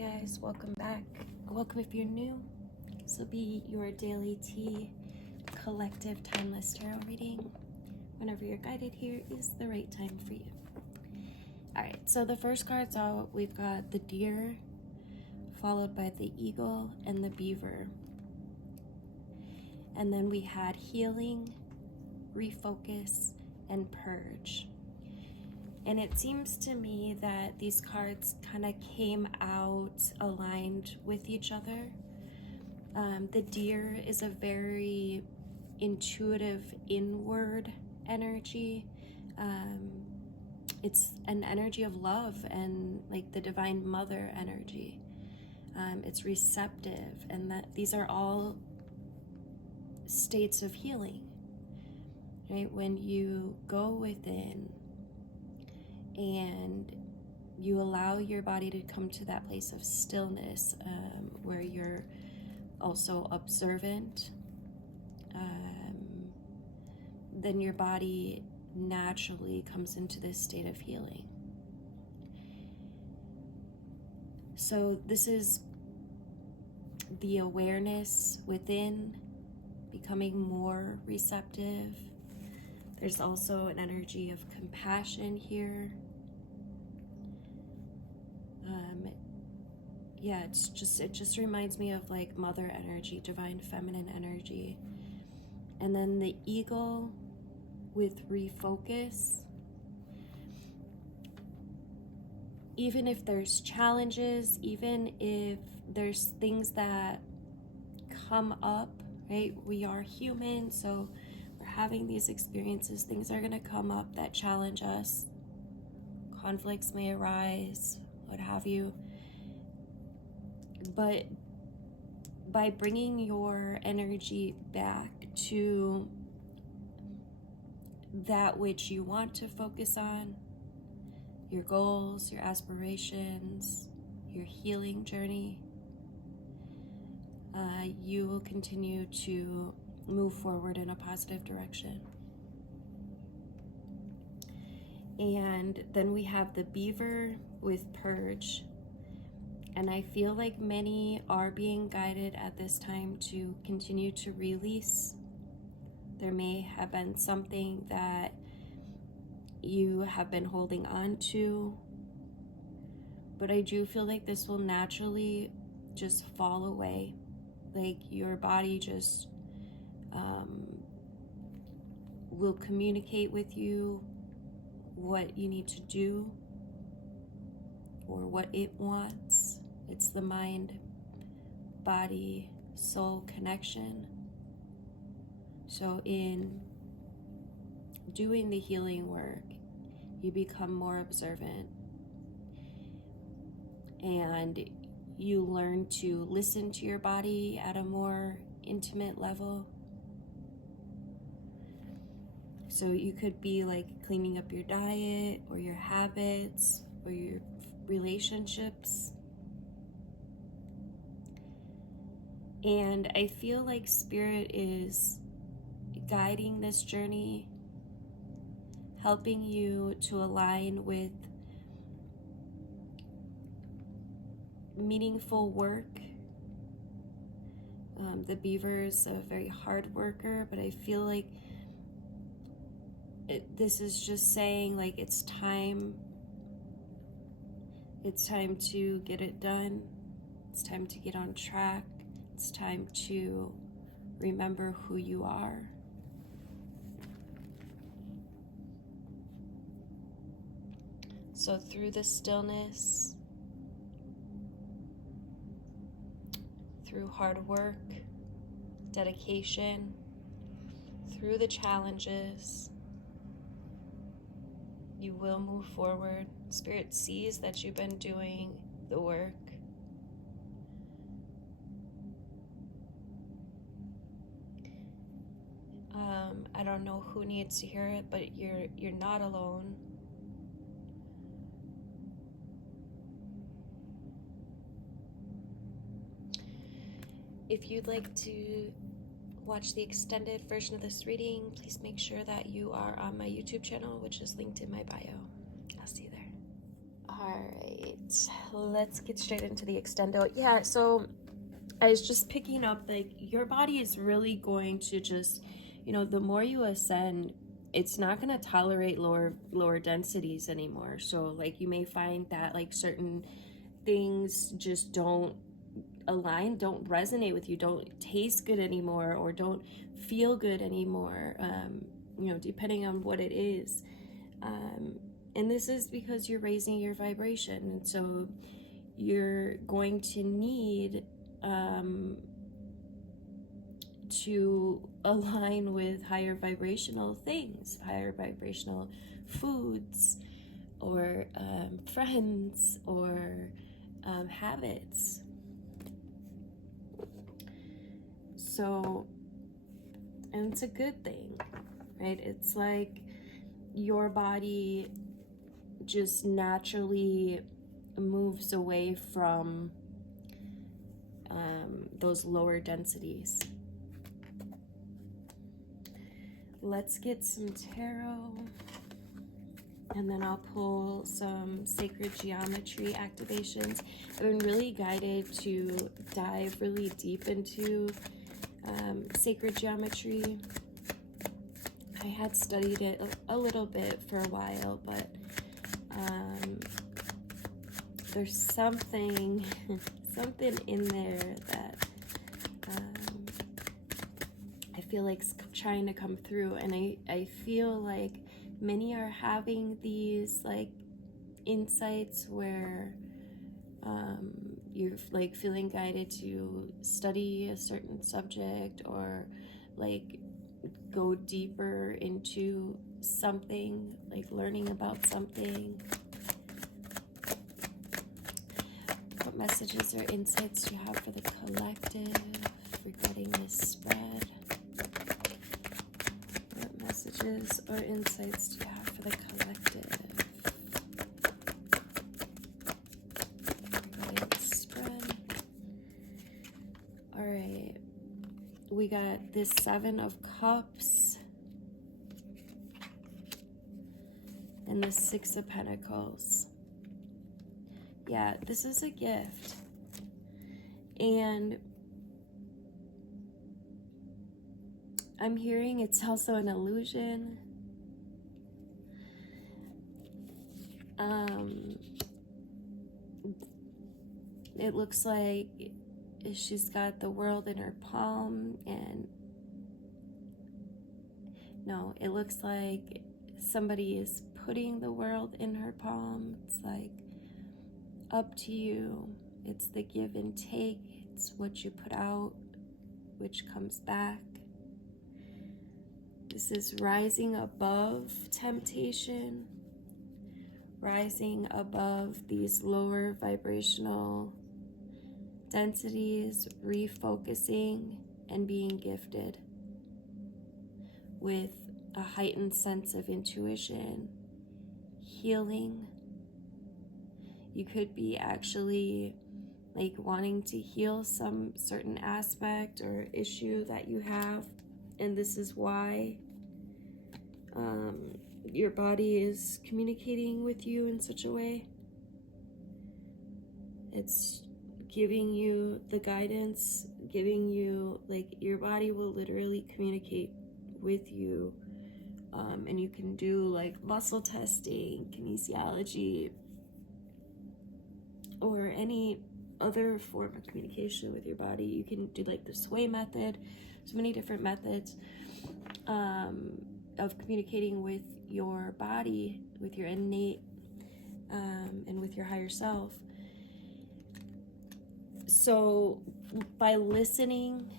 guys, welcome back. Welcome if you're new. This will be your daily tea collective timeless tarot reading. Whenever you're guided, here is the right time for you. Alright, so the first cards out, we've got the deer, followed by the eagle and the beaver. And then we had healing, refocus, and purge. And it seems to me that these cards kind of came out aligned with each other. The deer is a very intuitive, inward energy. It's an energy of love and like the divine mother energy. It's receptive, and that these are all states of healing, right? When you go within and you allow your body to come to that place of stillness, where you're also observant, then your body naturally comes into this state of healing. So this is the awareness within becoming more receptive. There's also an energy of compassion here. Yeah, it just reminds me of like mother energy, divine feminine energy. And then the eagle with refocus. Even if there's challenges, even if there's things that come up, right? We are human, so we're having these experiences. Things are going to come up that challenge us. Conflicts may arise, what have you. But by bringing your energy back to that which you want to focus on, your goals, your aspirations, your healing journey, you will continue to move forward in a positive direction. And then we have the beaver with purge. And I feel like many are being guided at this time to continue to release. There may have been something that you have been holding on to, but I do feel like this will naturally just fall away. Like your body just will communicate with you what you need to do or what it wants. It's the mind, body, soul connection. So in doing the healing work, you become more observant and you learn to listen to your body at a more intimate level. So you could be like cleaning up your diet or your habits or your relationships. And I feel like Spirit is guiding this journey, helping you to align with meaningful work. The beaver is a very hard worker, but I feel like this is just saying like it's time to get it done. It's time to get on track. It's time to remember who you are. So through the stillness, through hard work, dedication, through the challenges, you will move forward. Spirit sees that you've been doing the work. I don't know who needs to hear it, but you're not alone. If you'd like to watch the extended version of this reading, please make sure that you are on my YouTube channel, which is linked in my bio. I'll see you there. right, let's get straight into the extendo. Yeah, so I was just picking up, like, your body is really going to just, you know, the more you ascend, it's not going to tolerate lower densities anymore. So, like, you may find that, like, certain things just don't align, don't resonate with you, don't taste good anymore, or don't feel good anymore, you know, depending on what it is. And this is because you're raising your vibration. And so you're going to need to align with higher vibrational things, higher vibrational foods, or friends, or habits. So, and it's a good thing, right? It's like your body just naturally moves away from those lower densities. Let's get some tarot, and then I'll pull some sacred geometry activations. I've been really guided to dive really deep into sacred geometry. I had studied it a little bit for a while, but there's something in there that I feel like trying to come through, and I feel like many are having these like insights where you're like feeling guided to study a certain subject, or like go deeper into something, like learning about something. What messages or insights do you have for the collective regarding this spread? What messages or insights do you have for the collective regarding this spread? All right, we got this 7 of Cups and the 6 of Pentacles. Yeah, this is a gift. And I'm hearing it's also an illusion. It looks like she's got the world in her palm, and no, it looks like somebody is putting the world in her palm. It's like, up to you. It's the give and take. It's what you put out, which comes back. This is rising above temptation, rising above these lower vibrational densities, refocusing and being gifted with a heightened sense of intuition, healing. You could be actually like wanting to heal some certain aspect or issue that you have, and this is why your body is communicating with you in such a way. It's giving you the guidance, giving you, like, your body will literally communicate with you, and you can do like muscle testing, kinesiology, or any other form of communication with your body. You can do like the sway method. So many different methods of communicating with your body, with your innate and with your higher self. So by listening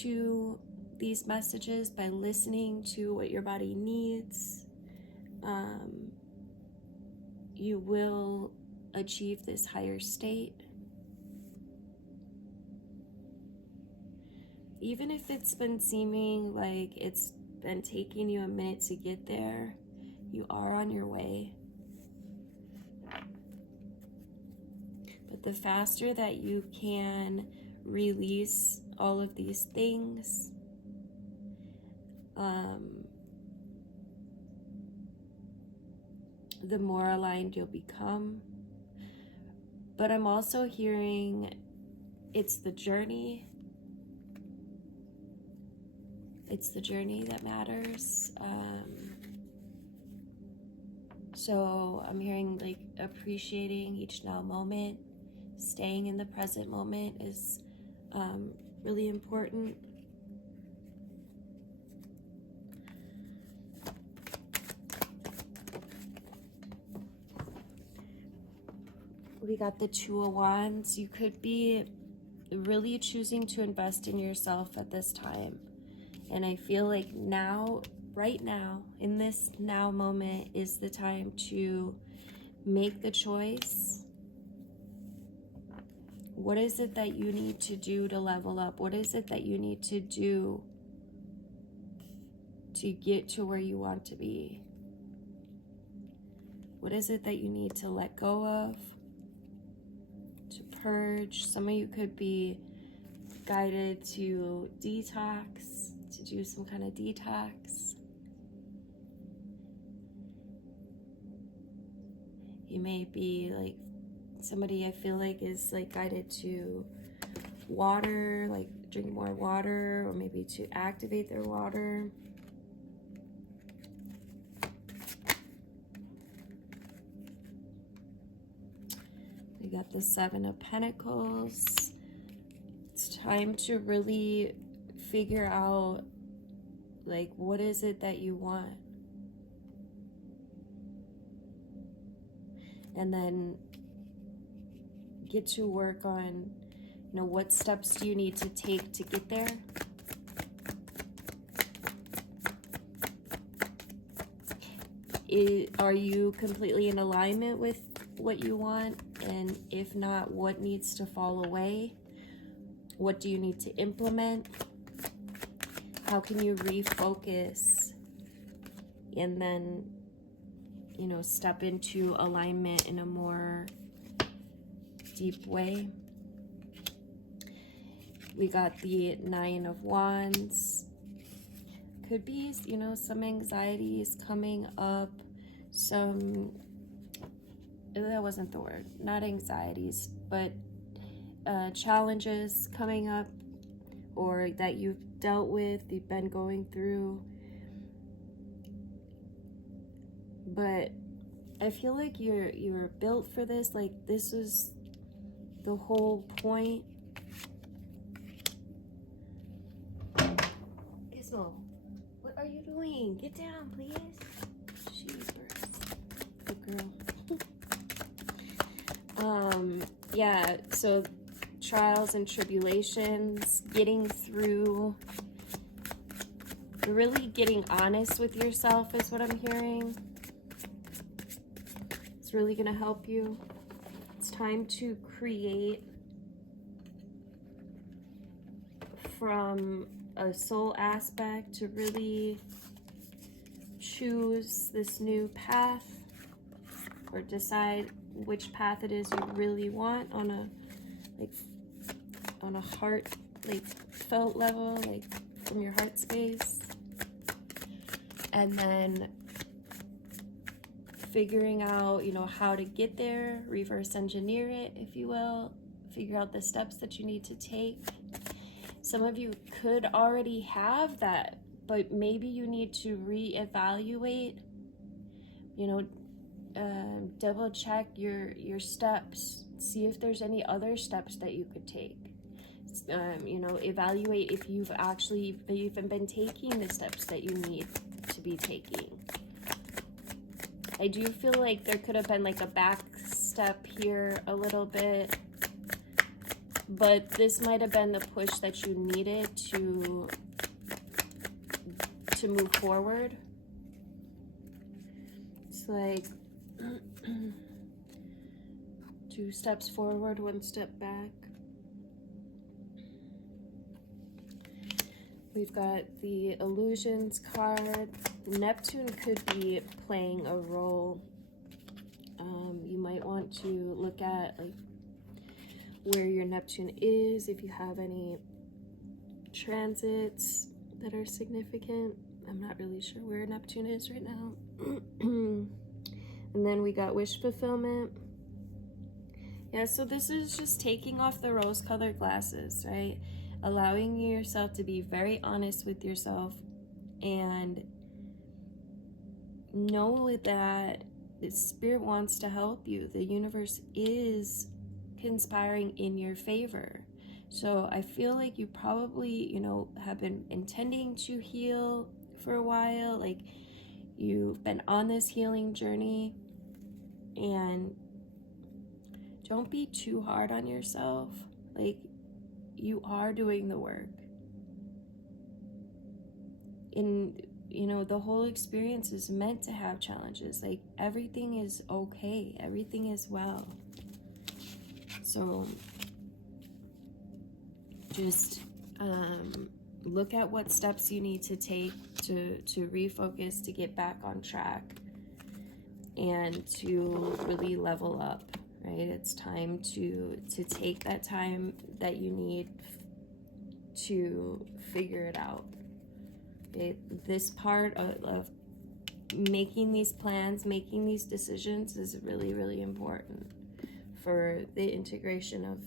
to these messages, by listening to what your body needs, you will achieve this higher state. Even if it's been seeming like it's been taking you a minute to get there, you are on your way. But the faster that you can release all of these things, the more aligned you'll become, But I'm also hearing it's the journey. It's the journey that matters. So I'm hearing like appreciating each now moment, staying in the present moment is really important. We got the Two of Wands. You could be really choosing to invest in yourself at this time. And I feel like now, right now, in this now moment is the time to make the choice. What is it that you need to do to level up? What is it that you need to do to get to where you want to be? What is it that you need to let go of? To purge? Some of you could be guided to detox, to do some kind of detox. You may be like somebody I feel like is like guided to water, like drink more water, or maybe to activate their water. We got the Seven of Pentacles. It's time to really figure out like what is it that you want, and then get to work on, you know, what steps do you need to take to get there. Are you completely in alignment with what you want? And if not, what needs to fall away? What do you need to implement? How can you refocus and then, you know, step into alignment in a more deep way? We got the Nine of Wands. Could be, you know, some anxieties coming up, some, that wasn't the word, not anxieties, but challenges coming up, or that you've dealt with, you've been going through. But I feel like you're built for this. Like, this is the whole point. Gizmo, what are you doing? Get down, please. Jeepers. Good girl. Yeah, so trials and tribulations, getting through, really getting honest with yourself is what I'm hearing. It's really going to help you. It's time to create from a soul aspect, to really choose this new path, or decide which path it is you really want on a heart, like felt level, like from your heart space. And then figuring out, you know, how to get there, reverse engineer it, if you will, figure out the steps that you need to take. Some of you could already have that, but maybe you need to reevaluate, you know, double check your steps, see if there's any other steps that you could take. You know, evaluate if you've actually even been taking the steps that you need to be taking. I do feel like there could have been like a back step here a little bit, but this might have been the push that you needed to move forward. It's like 2 steps forward, 1 step back. We've got the Illusions card. Neptune could be playing a role. You might want to look at like where your Neptune is, if you have any transits that are significant. I'm not really sure where Neptune is right now. And then we got wish fulfillment. Yeah, so this is just taking off the rose-colored glasses, right? Allowing yourself to be very honest with yourself and know that the Spirit wants to help you. The universe is conspiring in your favor. So I feel like you probably, have been intending to heal for a while. Like, you've been on this healing journey, and don't be too hard on yourself. Like, you are doing the work. The whole experience is meant to have challenges. Like, everything is okay. Everything is well. So just look at what steps you need to take to refocus, to get back on track, and to really level up, right? It's time to take that time that you need to figure it out. Okay? This part of making these plans, making these decisions is really, really important for the integration of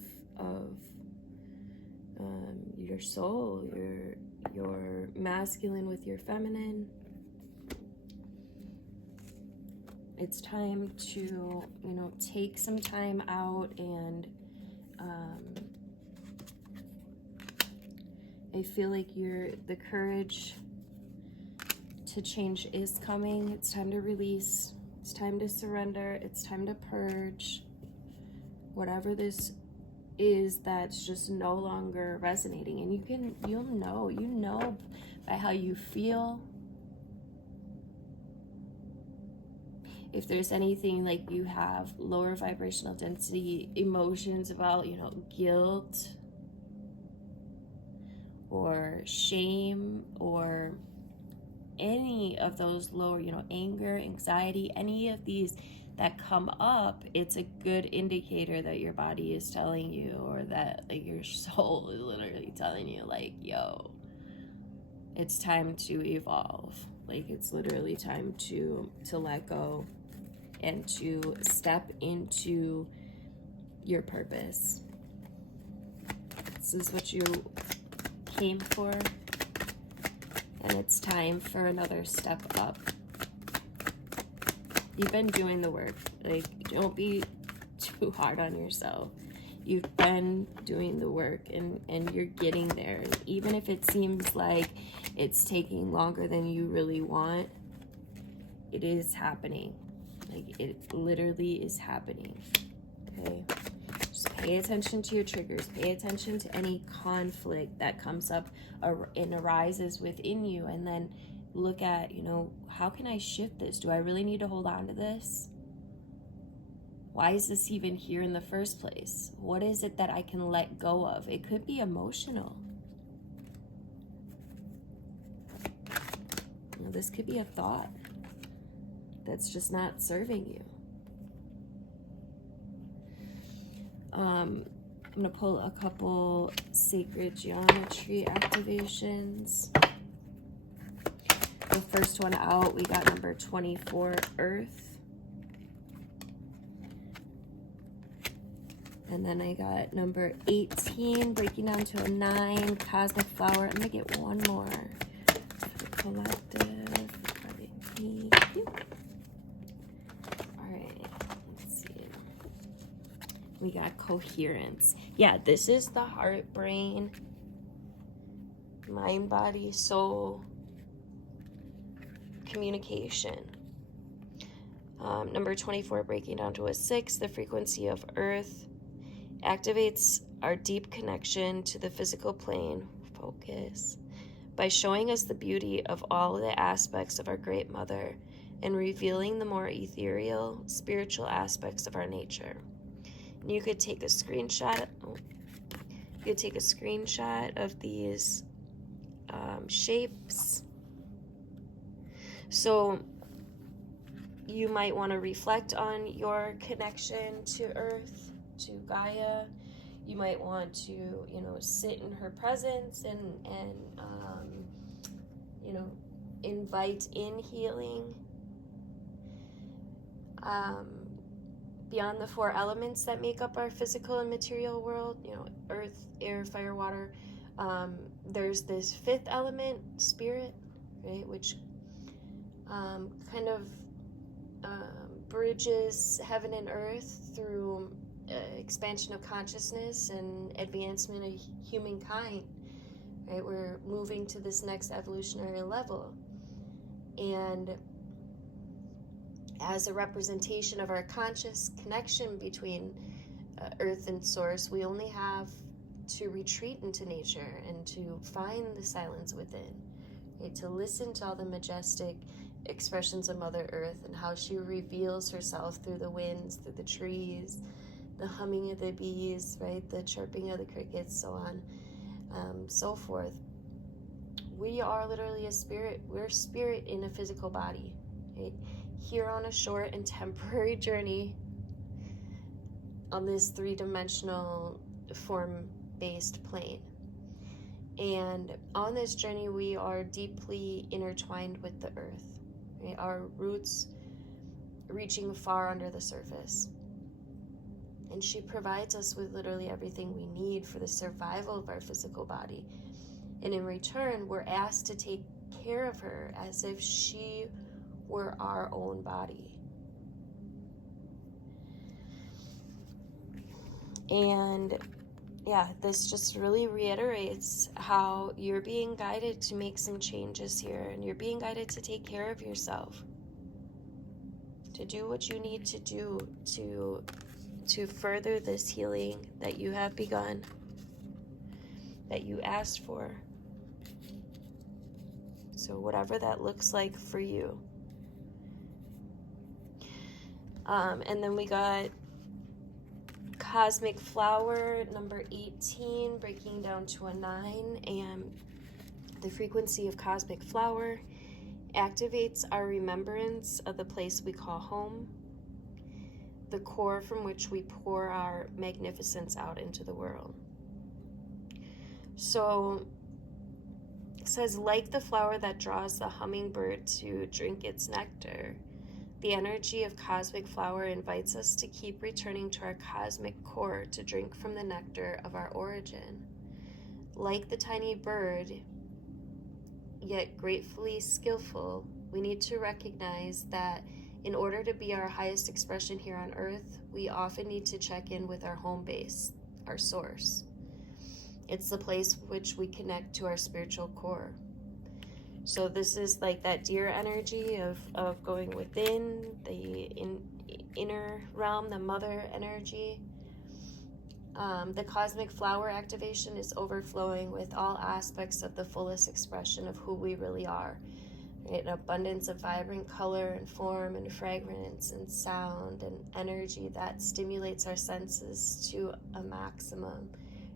your soul, your masculine with your feminine. It's time to, take some time out, and I feel like the courage to change is coming. It's time to release. It's time to surrender. It's time to purge whatever this is that's just no longer resonating. And you'll know by how you feel. If there's anything like you have lower vibrational density emotions about, guilt or shame or any of those lower, anger, anxiety, any of these that come up, it's a good indicator that your body is telling you, or that like your soul is literally telling you, like, yo, it's time to evolve. Like, it's literally time to let go and to step into your purpose. This is what you came for, and it's time for another step up. You've been doing the work. Like, don't be too hard on yourself. You've been doing the work, and you're getting there. And even if it seems like it's taking longer than you really want, it is happening. Like, it literally is happening. Okay? Just pay attention to your triggers. Pay attention to any conflict that comes up and arises within you, and then look at, how can I shift this? Do I really need to hold on to this? Why is this even here in the first place? What is it that I can let go of? It could be emotional. This could be a thought that's just not serving you. I'm going to pull a couple sacred geometry activations. The first one out, we got number 24, Earth. And then I got number 18, breaking down to a 9, Cosmic Flower. I'm going to get one more. Collective. Alright, let's see. We got Coherence. Yeah, this is the heart, brain, mind, body, soul communication. Number 24, breaking down to a 6, the frequency of Earth activates our deep connection to the physical plane, focus, by showing us the beauty of all the aspects of our Great Mother and revealing the more ethereal, spiritual aspects of our nature. And you could take a screenshot. You could take a screenshot of these shapes. So you might want to reflect on your connection to Earth, to Gaia. You might want to, sit in her presence and invite in healing. beyond the 4 elements that make up our physical and material world, you know, earth, air, fire, water, there's this 5th element, spirit, right, which kind of bridges heaven and earth through expansion of consciousness and advancement of humankind, right? We're moving to this next evolutionary level. And as a representation of our conscious connection between earth and source, we only have to retreat into nature and to find the silence within, right? To listen to all the majestic expressions of Mother Earth and how she reveals herself through the winds, through the trees, the humming of the bees, right? The chirping of the crickets, so on, so forth. We are literally a spirit. We're spirit in a physical body, right? Here on a short and temporary journey on this 3-dimensional form-based plane. And on this journey, we are deeply intertwined with the earth, right? Our roots reaching far under the surface. And she provides us with literally everything we need for the survival of our physical body. And in return, we're asked to take care of her as if she were our own body. And yeah, this just really reiterates how you're being guided to make some changes here, and you're being guided to take care of yourself, to do what you need to do to further this healing that you have begun, that you asked for. So whatever that looks like for you. And then we got Cosmic Flower, number 18, breaking down to a 9, and the frequency of Cosmic Flower activates our remembrance of the place we call home, the core from which we pour our magnificence out into the world. So it says, like the flower that draws the hummingbird to drink its nectar, the energy of Cosmic Flower invites us to keep returning to our cosmic core to drink from the nectar of our origin. Like the tiny bird, yet gratefully skillful, we need to recognize that in order to be our highest expression here on earth, we often need to check in with our home base, our source. It's the place which we connect to our spiritual core. So this is like that deer energy of going within, the inner realm, the mother energy. The Cosmic Flower activation is overflowing with all aspects of the fullest expression of who we really are. Right? An abundance of vibrant color and form and fragrance and sound and energy that stimulates our senses to a maximum,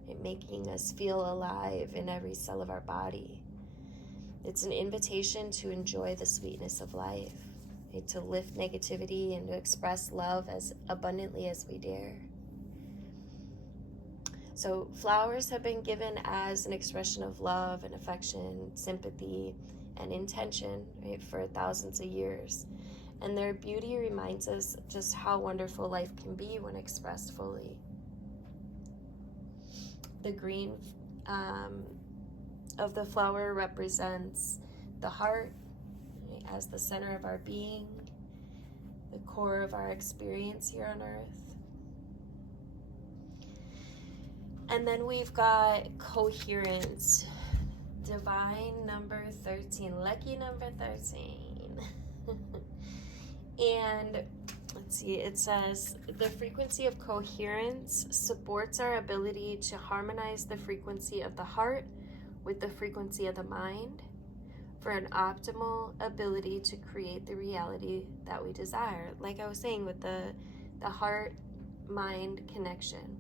right? Making us feel alive in every cell of our body. It's an invitation to enjoy the sweetness of life, right? To lift negativity and to express love as abundantly as we dare. So flowers have been given as an expression of love and affection, sympathy, and intention, right, for thousands of years. And their beauty reminds us just how wonderful life can be when expressed fully. The green of the flower represents the heart, right, as the center of our being, the core of our experience here on earth. And then we've got coherence, divine number 13, lucky number 13. And let's see, it says the frequency of coherence supports our ability to harmonize the frequency of the heart with the frequency of the mind for an optimal ability to create the reality that we desire. Like I was saying, with the heart-mind connection.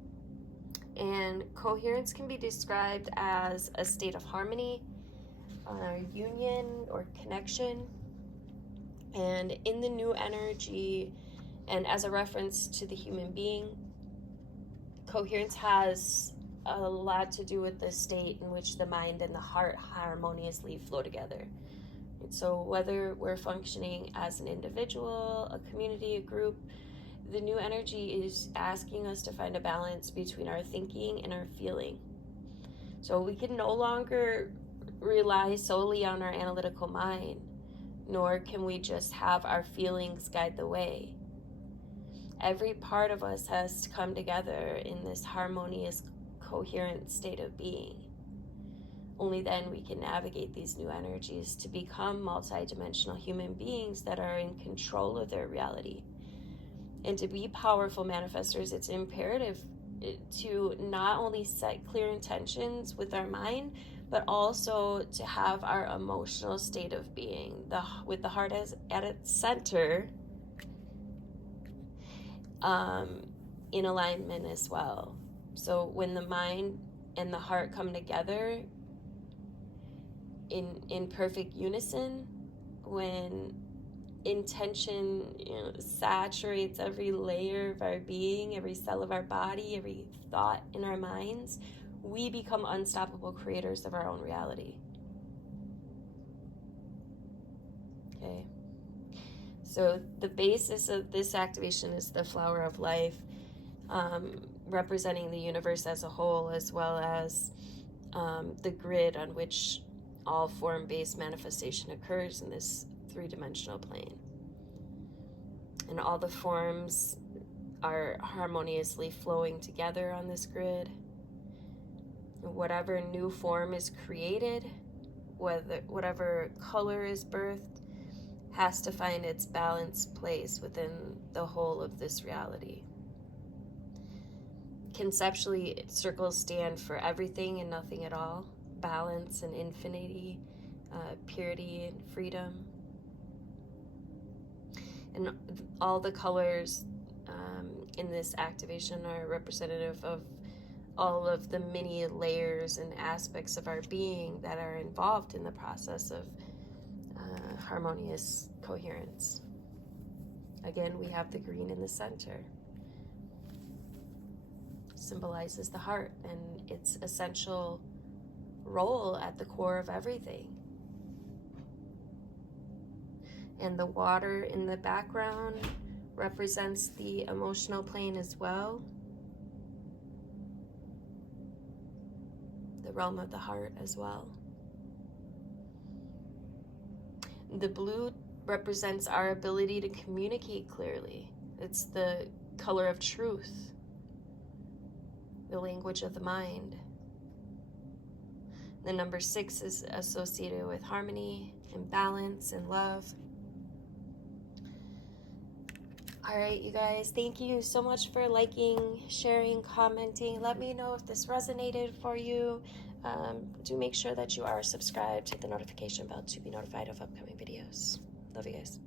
And coherence can be described as a state of harmony, union, or connection. And in the new energy, and as a reference to the human being, coherence has a lot to do with the state in which the mind and the heart harmoniously flow together. And so whether we're functioning as an individual, a community, a group, the new energy is asking us to find a balance between our thinking and our feeling. So we can no longer rely solely on our analytical mind, nor can we just have our feelings guide the way. Every part of us has to come together in this harmonious, coherent state of being. Only then we can navigate these new energies to become multidimensional human beings that are in control of their reality. And to be powerful manifestors, it's imperative to not only set clear intentions with our mind, but also to have our emotional state of being, with the heart at its center, in alignment as well. So when the mind and the heart come together in perfect unison, when intention, saturates every layer of our being, every cell of our body, every thought in our minds, we become unstoppable creators of our own reality. Okay. So the basis of this activation is the flower of life, representing the universe as a whole, as well as the grid on which all form-based manifestation occurs in this three-dimensional plane. And all the forms are harmoniously flowing together on this grid. Whatever new form is created, whatever color is birthed, has to find its balanced place within the whole of this reality. Conceptually, circles stand for everything and nothing at all, balance and infinity, purity and freedom. And all the colors in this activation are representative of all of the many layers and aspects of our being that are involved in the process of harmonious coherence. Again, we have the green in the center. Symbolizes the heart and its essential role at the core of everything. And the water in the background represents the emotional plane as well. The realm of the heart as well. The blue represents our ability to communicate clearly. It's the color of truth, the language of the mind. The number 6 is associated with harmony and balance and love. All right, you guys, thank you so much for liking, sharing, commenting. Let me know if this resonated for you. Do make sure that you are subscribed to the notification bell to be notified of upcoming videos. Love you guys.